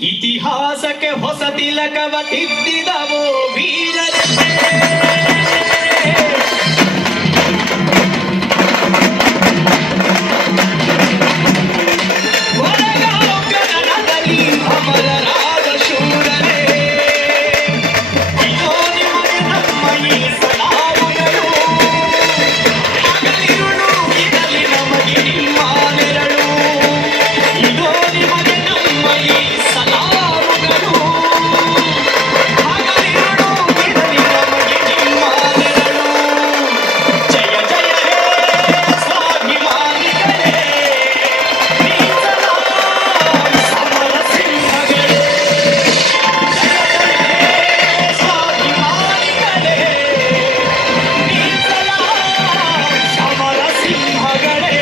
ಇತಿಹಾಸಕ್ಕೆ ಹೊಸ ತಿಲಕವ ತಿದ್ದಿದವೋ ವೀರರೇ. ಒಳಗಾಂಗಣದಲ್ಲಿ ಅಮರರಾದ ಶೂರರೇ, ಇದೋ ನಿಮಗೆ ನಮ್ಮ ಈ ಸಲಾಮಗಳು. ಹಗಲಿರುಳು ಇರಲಿ ನಮಗೆ ನಿಮ್ಮ ನೆರಳು. ಇದೋ ನಿಮಗೆ ನಮ್ಮ ಈ ಸಲಾಮಗಳು. ಹಗಲಿರುಳು ಇರಲಿ ನಮಗೆ ನಿಮ್ಮ ನೆರಳು. ಜಯ ಜಯ ಹೇ ಸ್ವಾಭಿಮಾನಿಗಳೇ, ಮೀಸಲ ಸಮರ ಸಿಂಹಗಳೇ. ಜಯ ಜಯ ಹೇ ಸ್ವಾಭಿಮಾನಿಗಳೇ, ಮೀಸಲ ಸಮರ ಸಿಂಹಗಳೇ.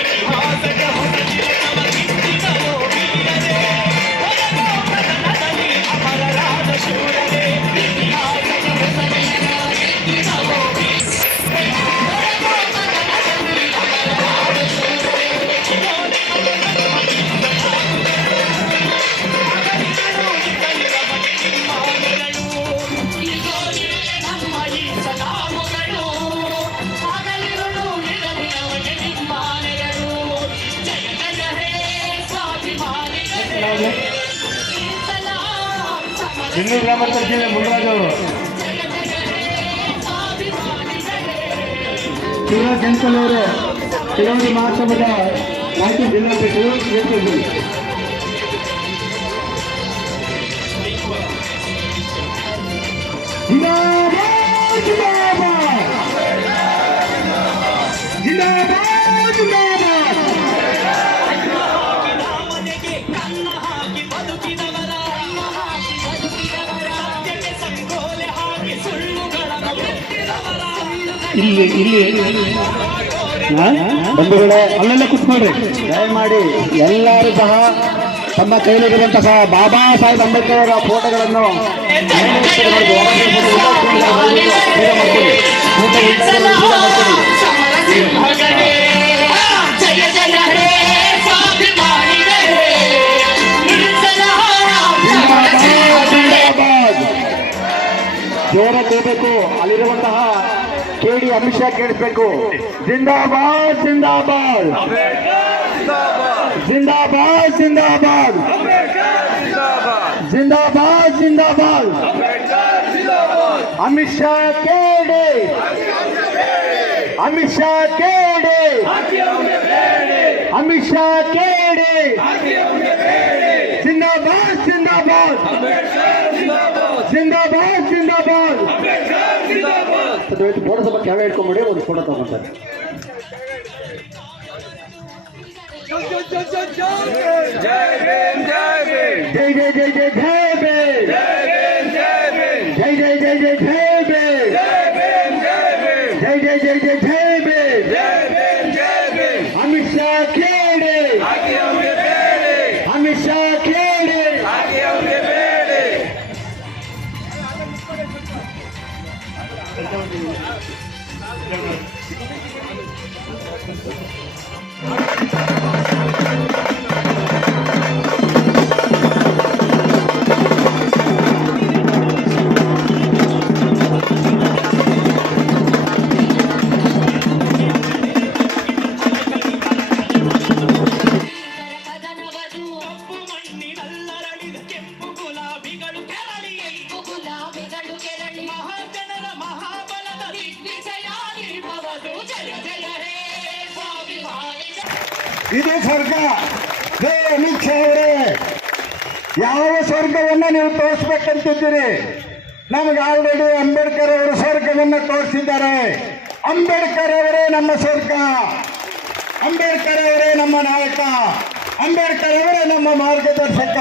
ಇತಿಹಾಸದ ಹೊಸ ತಿಲಕವ ತಿದ್ದಿದವೋ ವೀರರೇ, ಒಳಗಾಂಗಣದಲ್ಲಿ ಅಮರರಾದ ಶೂರರೇ. ಇತಿಹಾಸದ ಹೊಸ ತಿಲಕವ ತಿದ್ದಿದವೋ ಬೆಂಗಳೂರು ಗ್ರಾಮಾಂತರ ಜಿಲ್ಲೆ ಮುನ್ರಾಜ್ ಅವರು ಶಿವರಾಜ್ ಜಂಕಲ್ ಅವರು ಕೆಲವೊಂದು ಮಹಾಸಭಾದ ರಾಜ್ಯ ಜಿಲ್ಲಾಧ್ಯಕ್ಷರು ವೇದಿಕೆಯಲ್ಲಿ. ಜಿಂದಾಬಾದ್ ಜಿಂದಾಬಾದ್ ಜಿಂದಾಬಾದ್ ಜಿಂದಾಬಾದ್. ಮನೆಗೆ ಕನ್ನ ಹಾಕಿ ಬದುಕಿದವರ, ಸತ್ಯಕ್ಕೆ ಸಂಗೋಲೆ ಹಾಕಿ ಸುಳ್ಳುಗಳನ್ನು ಬಿತ್ತಿದವರ. ಇಲ್ಲಿ ಬಂಧುಗಳೇ ಅಲ್ಲೆಲ್ಲ ಕೂತ್ಕೊಳ್ರಿ ದಯಮಾಡಿ. ಎಲ್ಲರೂ ಸಹ ತಮ್ಮ ಕೈಲಿರುವಂತಹ ಬಾಬಾ ಸಾಹೇಬ್ ಅಂಬೇಡ್ಕರ್ ಅವರ ಫೋಟೋಗಳನ್ನು ಸಿಂಹಗಳೇ, ಜಯ ಜಯ ಹೇ ಸ್ವಾಭಿಮಾನಿಗಳೇ, ಮೀಸಲ ಸಮರ ಸಿಂಹಗಳೇ. ಜೋರ ಕೂಗಬೇಕು. ಅಲ್ಲಿರುವಂತಹ ಕೇಳಿ ಅಮಿತ್ ಶಾ ಕೇಳಿಸ್ಬೇಕು. ಜಿಂದಾಬಾದ್ ಜಿಂದಾಬಾದ್ ಜಿಂದಾಬಾದ್ ಜಿಂದಾಬಾದ್ ಜಿಂದಾಬಾದ್ ಜಿಂದಾಬಾದ್. ಅಮಿತ್ ಶಾ ಕೇಳಿ, ಅಮಿತ್ ಶಾ ಕೇಳಿ, ಅಮಿತ್ ಶಾ ಕೇಳಿ. ಜಿಂದಾಬಾದ್ ಜಿಂದಾಬಾದ್ ಜಿಂದಾಬಾದ್ ಜಿಂದಾಬಾದ್. ಫೋಟೋ ಸ್ವಲ್ಪ ಕ್ಯಾಮರಾ ಇಟ್ಕೊಂಡ್ಬಿಡಿ, ಒಂದು ಫೋಟೋ ತಗೊಂತಾರೆ. ಜೈ ಜೈ ಜೈ ಜೈ ಜೈ ಬೇ, ಜೈ ಜೈ ಜೈ ಜೈ ಜೈ ಬೇ, ಜೈ ಜೈ ಜೈ ಜೈ ಜೈ ಬೇ. ಅಮಿತ್ ಶಾ ಕೇಳಿ, ಅಮಿತ್ ಶಾ ಕೇಳಿ. ಕಪ್ಪು ಮಣ್ಣಿನಲ್ಲರಳಿದ ಕೆಂಪು ಗುಲಾಬಿಗಳು ಕೆರಳಿ ಮಹಾಜನರ ಮಹಾಬಲದ ದಿಗ್ವಿಜಯ ನಿರ್ಭವದು. ಜಯ ಜಯ ಹೇ ಸ್ವಾಭಿಮಾನಿಗಳೇ. ಇದು ಸ್ವರ್ಗ. ಹೇ ಅಮಿತ್ ಶಾ ಅವರೇ, ಯಾವ ಸ್ವರ್ಗವನ್ನ ನೀವು ತೋರಿಸ್ಬೇಕಂತಿದ್ದೀರಿ? ನಮಗೆ ಆಲ್ರೆಡಿ ಅಂಬೇಡ್ಕರ್ ಅವರು ಸ್ವರ್ಗವನ್ನ ತೋರಿಸಿದ್ದಾರೆ. ಅಂಬೇಡ್ಕರ್ ಅವರೇ ನಮ್ಮ ಸ್ವರ್ಗ, ಅಂಬೇಡ್ಕರ್ ಅವರೇ ನಮ್ಮ ನಾಯಕ, ಅಂಬೇಡ್ಕರ್ ಅವರೇ ನಮ್ಮ ಮಾರ್ಗದರ್ಶಕ.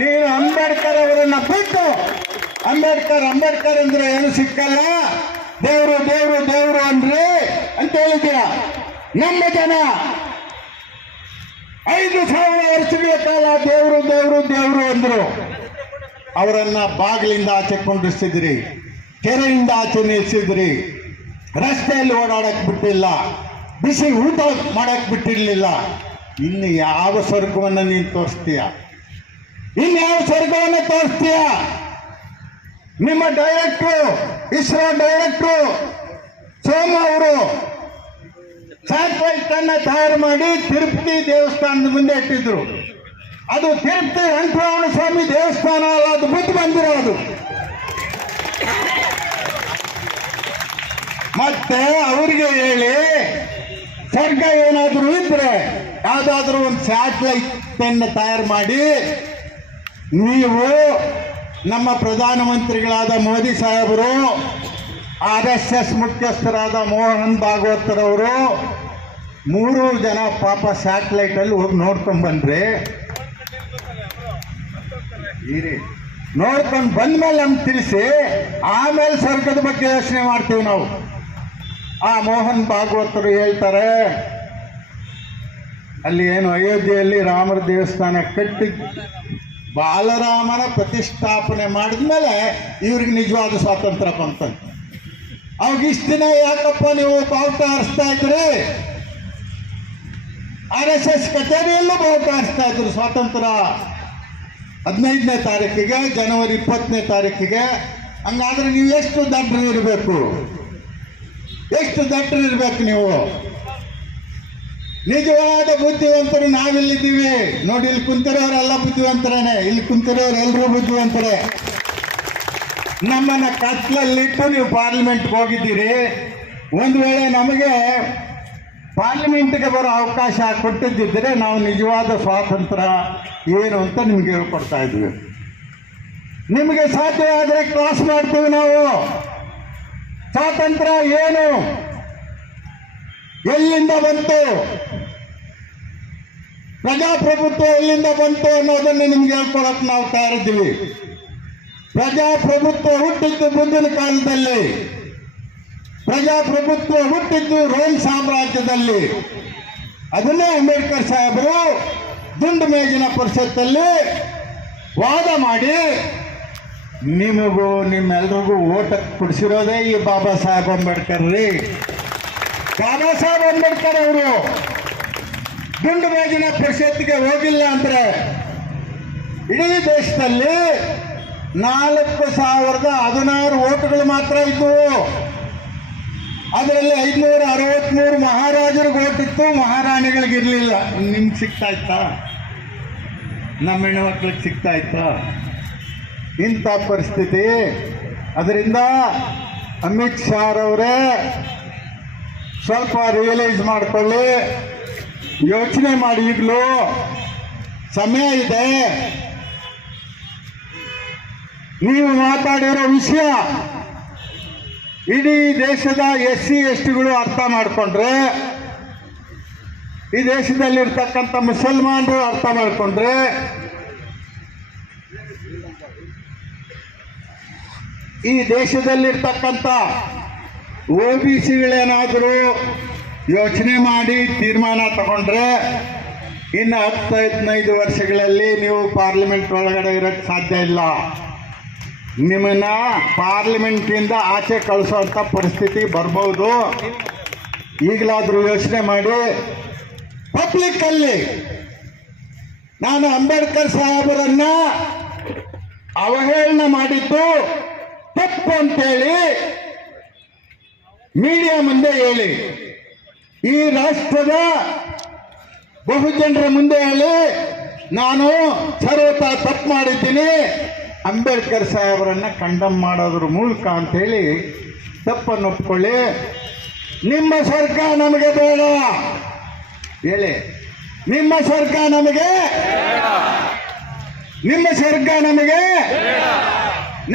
ನೀವು ಅಂಬೇಡ್ಕರ್ ಅವರನ್ನ ಬಿಟ್ಟು ಅಂಬೇಡ್ಕರ್ ಅಂದ್ರೆ ಏನು ಸಿಕ್ಕಲ್ಲ, ದೇವರು ದೇವರು ದೇವರು ಅಂದ್ರಿ ಅಂತ ಹೇಳಿದ್ದೀರ. ನಮ್ಮ ಜನ 5,000 ವರ್ಷಗಳ ಕಾಲ ದೇವರು ದೇವರು ದೇವರು ಅಂದ್ರು. ಅವರನ್ನ ಬಾಗಿಲಿಂದ ಆಚೆ ಕೊಂಡಿಸ್ತಿದ್ರಿ, ಕೆರೆಯಿಂದ ಆಚೆ ನಿಲ್ಲಿಸಿದ್ರಿ, ರಸ್ತೆಯಲ್ಲಿ ಓಡಾಡಕ್ ಬಿಟ್ಟಿಲ್ಲ, ಬಿಸಿ ಊಟ ಮಾಡಕ್ ಬಿಟ್ಟಿರ್ಲಿಲ್ಲ. ಇನ್ನು ಯಾವ ಸ್ವರ್ಗವನ್ನು ನೀನು ತೋರಿಸ್ತೀಯ? ಇನ್ಯಾವ ಸ್ವರ್ಗವನ್ನು ತೋರಿಸ್ತೀಯ? ನಿಮ್ಮ ಡೈರೆಕ್ಟ್ರು, ಇಸ್ರೋ ಡೈರೆಕ್ಟ್ರು ಸೋಮ ಅವರು ಸ್ಯಾಟಲೈಟ್ ಅನ್ನ ತಯಾರು ಮಾಡಿ ತಿರುಪತಿ ದೇವಸ್ಥಾನದ ಮುಂದೆ ಇಟ್ಟಿದ್ರು. ಅದು ತಿರುಪತಿ ವೆಂಕಟರಮಣ ಸ್ವಾಮಿ ದೇವಸ್ಥಾನ ಅಲ್ಲ, ಅದು ಬುದ್ಧ ಬಂದಿರೋದು. ಮತ್ತೆ ಅವರಿಗೆ ಹೇಳಿ, ಸ್ವರ್ಗ ಏನಾದರೂ ಇದ್ರೆ ಯಾವ್ದಾದ್ರು ಒಂದು ಸ್ಯಾಟಲೈಟ್ ಅನ್ನು ತಯಾರು ಮಾಡಿ ನೀವು ನಮ್ಮ ಪ್ರಧಾನಮಂತ್ರಿಗಳಾದ ಮೋದಿ ಸಾಹೇಬರು, RSS ಮುಖ್ಯಸ್ಥರಾದ ಮೋಹನ್ ಭಾಗವತರವರು 3 ಜನ ಪಾಪ ಸ್ಯಾಟಲೈಟ್ ಅಲ್ಲಿ ಹೋಗಿ ನೋಡ್ಕೊಂಡ್ ಬಂದ್ರಿ. ನೋಡ್ಕೊಂಡು ಬಂದ್ಮೇಲೆ ನಮ್ಗೆ ತಿಳಿಸಿ, ಆಮೇಲೆ ಸ್ವರ್ಗದ ಬಗ್ಗೆ ಯೋಚನೆ ಮಾಡ್ತೀವಿ ನಾವು. ಆ ಮೋಹನ್ ಭಾಗವತರು ಹೇಳ್ತಾರೆ, ಅಲ್ಲಿ ಏನು ಅಯೋಧ್ಯೆಯಲ್ಲಿ ರಾಮರ ದೇವಸ್ಥಾನ ಕಟ್ಟಿ ಬಾಲರಾಮನ ಪ್ರತಿಷ್ಠಾಪನೆ ಮಾಡಿದ್ಮೇಲೆ ಇವ್ರಿಗೆ ನಿಜವಾದ ಸ್ವಾತಂತ್ರ್ಯ ಬಂತಂತೆ. ಅವಾಗ ಇಷ್ಟು ದಿನ ಯಾಕಪ್ಪ ನೀವು ಬಾವುಟ ಹಾರಿಸ್ತಾ ಇದ್ರಿ? RSS ಕಚೇರಿಯಲ್ಲೂ ಬಾವುಟ ಹಾರಿಸ್ತಾ ಇದ್ರು ಸ್ವಾತಂತ್ರ್ಯ 15ನೇ ತಾರೀಕಿಗೆ, ಜನವರಿ 20ನೇ ತಾರೀಕಿಗೆ. ಹಂಗಾದ್ರೆ ನೀವು ಎಷ್ಟು ದಡ್ಡರು ಇರಬೇಕು? ಎಷ್ಟು ದಡ್ಡರು ಇರಬೇಕು ನೀವು? ನಿಜವಾದ ಬುದ್ಧಿವಂತರು ನಾವಿಲ್ಲಿದ್ದೀವಿ ನೋಡಿ. ಇಲ್ಲಿ ಕುಂತಿರೋರೆಲ್ಲ ಬುದ್ಧಿವಂತರೇನೆ, ಇಲ್ಲಿ ಕುಂತಿರೋರು ಎಲ್ಲರೂ ಬುದ್ಧಿವಂತರೇ. ನಮ್ಮನ್ನ ಕತ್ಲಲ್ಲಿಟ್ಟು ನೀವು ಪಾರ್ಲಿಮೆಂಟ್ಗೆ ಹೋಗಿದ್ದೀರಿ. ಒಂದು ವೇಳೆ ನಮಗೆ ಪಾರ್ಲಿಮೆಂಟ್ಗೆ ಬರೋ ಅವಕಾಶ ಕೊಟ್ಟಿದ್ದಿದ್ದರೆ ನಾವು ನಿಜವಾದ ಸ್ವಾತಂತ್ರ್ಯ ಏನು ಅಂತ ನಿಮ್ಗೆ ಹೇಳ್ಕೊಡ್ತಾ ಇದ್ವಿ. ನಿಮಗೆ ಸಾಧ್ಯವಾದರೆ ಕ್ಲಾಸ್ ಮಾಡ್ತೀವಿ ನಾವು. ಸ್ವಾತಂತ್ರ್ಯ ಏನು, ಎಲ್ಲಿಂದ ಬಂತು, ಪ್ರಜಾಪ್ರಭುತ್ವ ಎಲ್ಲಿಂದ ಬಂತು ಅನ್ನೋದನ್ನು ನಿಮ್ಗೆ ಹೇಳ್ಕೊಳಕ್ಕೆ ನಾವು ತಯಾರಿದ್ದೀವಿ. ಪ್ರಜಾಪ್ರಭುತ್ವ ಹುಟ್ಟಿದ್ದು ಬುದ್ಧನ ಕಾಲದಲ್ಲಿ, ಪ್ರಜಾಪ್ರಭುತ್ವ ಹುಟ್ಟಿದ್ದು ರೋಮ್ ಸಾಮ್ರಾಜ್ಯದಲ್ಲಿ. ಅದನ್ನೇ ಅಂಬೇಡ್ಕರ್ ಸಾಹೇಬರು ದುಂಡು ಮೇಜಿನ ಪರಿಷತ್ತಲ್ಲಿ ವಾದ ಮಾಡಿ ನಿಮಗೂ ನಿಮ್ಮೆಲ್ರಿಗೂ ಓಟ ಕೊಡಿಸಿರೋದೇ ಈ ಬಾಬಾ ಸಾಹೇಬ್ ಅಂಬೇಡ್ಕರ್ ರೀ. ಬಾಬಾ ಸಾಹೇಬ್ ಅಂಬೇಡ್ಕರ್ ಅವರು ದುಂಡು ಮೇಜಿನ ಪರಿಷತ್ಗೆ ಹೋಗಿಲ್ಲ ಅಂದ್ರೆ ಇಡೀ ದೇಶದಲ್ಲಿ 4016 ಓಟುಗಳು ಮಾತ್ರ ಇದ್ದವು. ಅದರಲ್ಲಿ 563 ಮಹಾರಾಜರಿಗೆ ಓಟಿತ್ತು, ಮಹಾರಾಣಿಗಳಿಗಿರ್ಲಿಲ್ಲ. ನಿಮ್ಗೆ ಸಿಗ್ತಾ ಇತ್ತಾ? ನಮ್ಮ ಹೆಣ್ಣುಮಕ್ಳಿಗೆ ಸಿಗ್ತಾ ಇತ್ತಾ? ಇಂಥ ಪರಿಸ್ಥಿತಿ. ಅದರಿಂದ ಅಮಿತ್ ಶಾ ಅವರೇ ಸ್ವಲ್ಪ ರಿಯಲೈಸ್ ಮಾಡ್ಕೊಳ್ಳಿ, ಯೋಚನೆ ಮಾಡಿ. ಈಗಲೂ ಸಮಯ ಇದೆ. ನೀವು ಮಾತಾಡಿರೋ ವಿಷಯ ಇಡೀ ದೇಶದ SC STಗಳು ಅರ್ಥ ಮಾಡಿಕೊಂಡ್ರೆ, ಈ ದೇಶದಲ್ಲಿರ್ತಕ್ಕಂಥ ಮುಸಲ್ಮಾನರು ಅರ್ಥ ಮಾಡಿಕೊಂಡ್ರೆ, ಈ ದೇಶದಲ್ಲಿರ್ತಕ್ಕಂಥ OBCಗಳೇನಾದರೂ ಯೋಚನೆ ಮಾಡಿ ತೀರ್ಮಾನ ತಗೊಂಡ್ರೆ, ಇನ್ನು 10-15 ವರ್ಷಗಳಲ್ಲಿ ನೀವು ಪಾರ್ಲಿಮೆಂಟ್ ಒಳಗಡೆ ಇರೋಕ್ಕೆ ಸಾಧ್ಯ ಇಲ್ಲ. ನಿಮ್ಮನ್ನ ಪಾರ್ಲಿಮೆಂಟಿಂದ ಆಚೆ ಕಳಿಸೋಂಥ ಪರಿಸ್ಥಿತಿ ಬರ್ಬೋದು. ಈಗಲಾದರೂ ಯೋಚನೆ ಮಾಡಿ. ಪಬ್ಲಿಕ್ಕಲ್ಲಿ ನಾನು ಅಂಬೇಡ್ಕರ್ ಸಾಹೇಬರನ್ನ ಅವಹೇಳನ ಮಾಡಿದ್ದು ತಪ್ಪು ಅಂತೇಳಿ ಮೀಡಿಯಾ ಮುಂದೆ ಹೇಳಿ, ಈ ರಾಷ್ಟ್ರದ ಬಹುಜನರ ಮುಂದೆ ಹೇಳಿ, ನಾನು ಸರ್ವತಾ ತಪ್ಪು ಮಾಡಿದ್ದೀನಿ, ಅಂಬೇಡ್ಕರ್ ಸಾಹೇಬರನ್ನ ಕಂಡಮ್ ಮಾಡೋದ್ರ ಮೂಲಕ ಅಂತೇಳಿ ತಪ್ಪನ್ನು ಒಪ್ಕೊಳ್ಳಿ. ನಿಮ್ಮ ಸ್ವರ್ಗ ನಮಗೆ ಬೇಡ ಹೇಳಿ. ನಿಮ್ಮ ಸ್ವರ್ಗ ನಮಗೆ, ನಿಮ್ಮ ಸ್ವರ್ಗ ನಮಗೆ,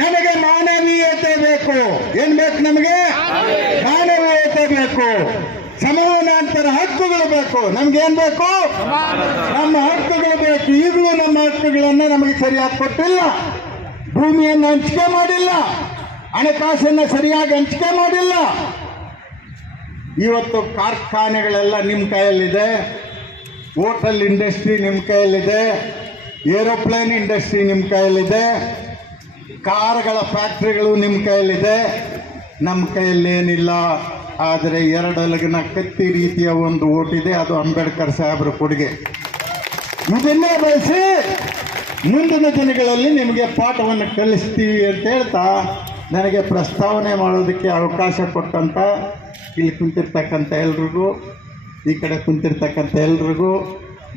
ನಮಗೆ ಮಾನವೀಯತೆ ಬೇಕು. ಏನ್ ಬೇಕು ನಮಗೆ? ಮಾನವೀಯತೆ ಬೇಕು. ಸಮಾನಾಂತರ ಹಕ್ಕುಗಳು ಬೇಕು. ನಮ್ಗೇನ್ ಬೇಕು? ನಮ್ಮ ಹಕ್ಕುಗಳು ಬೇಕು. ಈಗಲೂ ನಮ್ಮ ಹಕ್ಕುಗಳನ್ನ ನಮಗೆ ಸರಿಯಾಗಿ ಕೊಟ್ಟಿಲ್ಲ. ಭೂಮಿಯನ್ನು ಹಂಚಿಕೆ ಮಾಡಿಲ್ಲ, ಹಣಕಾಸನ್ನು ಸರಿಯಾಗಿ ಹಂಚಿಕೆ ಮಾಡಿಲ್ಲ. ಇವತ್ತು ಕಾರ್ಖಾನೆಗಳೆಲ್ಲ ನಿಮ್ಮ ಕೈಯಲ್ಲಿದೆ, ಹೋಟೆಲ್ ಇಂಡಸ್ಟ್ರಿ ನಿಮ್ಮ ಕೈಯಲ್ಲಿದೆ, ಏರೋಪ್ಲೇನ್ ಇಂಡಸ್ಟ್ರಿ ನಿಮ್ಮ ಕೈಯಲ್ಲಿದೆ, ಕಾರ್ಗಳ ಫ್ಯಾಕ್ಟ್ರಿಗಳು ನಿಮ್ಮ ಕೈಯಲ್ಲಿದೆ. ನಮ್ಮ ಕೈಯಲ್ಲಿ ಏನಿಲ್ಲ. ಆದರೆ ಎರಡಲಗಿನ ಕತ್ತಿ ರೀತಿಯ ಒಂದು ಓಟಿದೆ, ಅದು ಅಂಬೇಡ್ಕರ್ ಸಾಹೇಬ್ರ ಕೊಡುಗೆ. ಇದನ್ನೇ ಬಳಸಿ ಮುಂದಿನ ದಿನಗಳಲ್ಲಿ ನಿಮಗೆ ಪಾಠವನ್ನು ಕಲಿಸ್ತೀವಿ ಅಂತ ಹೇಳ್ತಾ ನನಗೆ ಪ್ರಸ್ತಾವನೆ ಮಾಡೋದಕ್ಕೆ ಅವಕಾಶ ಕೊಟ್ಟಂತ ಇಲ್ಲಿ ಕುಂತಿರ್ತಕ್ಕಂಥ ಎಲ್ರಿಗೂ, ಈ ಕಡೆ ಕುಂತಿರ್ತಕ್ಕಂಥ ಎಲ್ರಿಗೂ,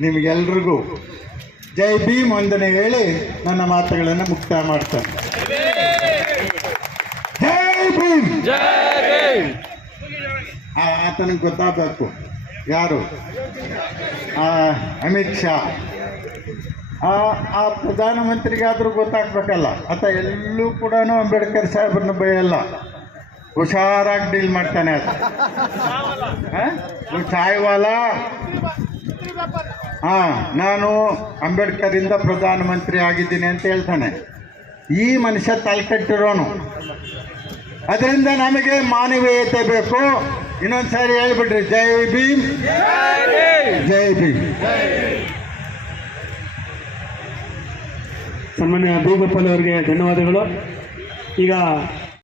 ನಿಮಗೆಲ್ರಿಗೂ ಜೈ ಭೀಮ್ ವಂದನೆ ಹೇಳಿ ನನ್ನ ಮಾತುಗಳನ್ನು ಮುಕ್ತಾಯ ಮಾಡ್ತೇನೆ. ಜೈ ಭೀಮ್. ಆತನಿಗೆ ಗೊತ್ತಾಗಬೇಕು ಯಾರು, ಅಮಿತ್ ಶಾ. ಆ ಪ್ರಧಾನಮಂತ್ರಿಗಾದ್ರೂ ಗೊತ್ತಾಗ್ಬೇಕಲ್ಲ. ಆತ ಎಲ್ಲೂ ಕೂಡ ಅಂಬೇಡ್ಕರ್ ಸಾಹೇಬ್ರನ್ನ ಬೈಯಲ್ಲ, ಹುಷಾರಾಗಿ ಡೀಲ್ ಮಾಡ್ತಾನೆ. ಅದು ಚಾಯ್ವಾಲ. ನಾನು ಅಂಬೇಡ್ಕರಿಂದ ಪ್ರಧಾನಮಂತ್ರಿ ಆಗಿದ್ದೀನಿ ಅಂತ ಹೇಳ್ತಾನೆ. ಈ ಮನುಷ್ಯ ತಲೆಕಟ್ಟಿರೋನು. ಅದರಿಂದ ನಮಗೆ ಮಾನವೀಯತೆ ಬೇಕು. ಇನ್ನೊಂದ್ಸಾರಿ ಹೇಳ್ಬಿಡ್ರಿ, ಜೈ ಭೀಮ್, ಜೈ ಭೀಮ್. ಸನ್ಮಾನ್ಯ ಬಿ ಗೋಪಾಲ್ ಅವರಿಗೆ ಧನ್ಯವಾದಗಳು. ಈಗ